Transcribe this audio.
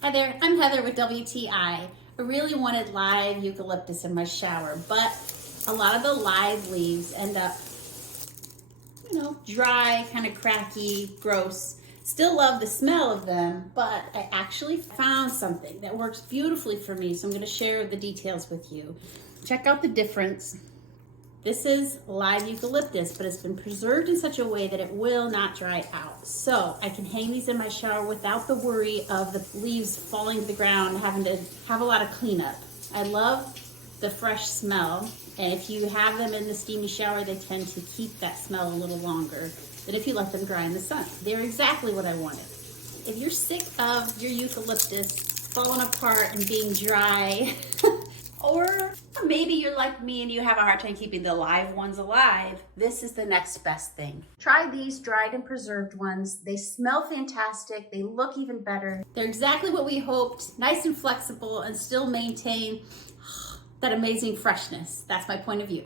Hi there, I'm Heather with WTI. I really wanted live eucalyptus in my shower, but a lot of the live leaves end up, dry, kind of cracky, gross. Still love the smell of them, but I actually found something that works beautifully for me, so I'm going to share the details with you. Check out the difference. This is live eucalyptus, but it's been preserved in such a way that it will not dry out. So I can hang these in my shower without the worry of the leaves falling to the ground, having to have a lot of cleanup. I love the fresh smell, and if you have them in the steamy shower, they tend to keep that smell a little longer than if you let them dry in the sun. They're exactly what I wanted. If you're sick of your eucalyptus falling apart and being dry, or maybe you're like me and you have a hard time keeping the live ones alive, this is the next best thing. Try these dried and preserved ones. They smell fantastic. They look even better. They're exactly what we hoped, nice and flexible and still maintain that amazing freshness. That's my point of view.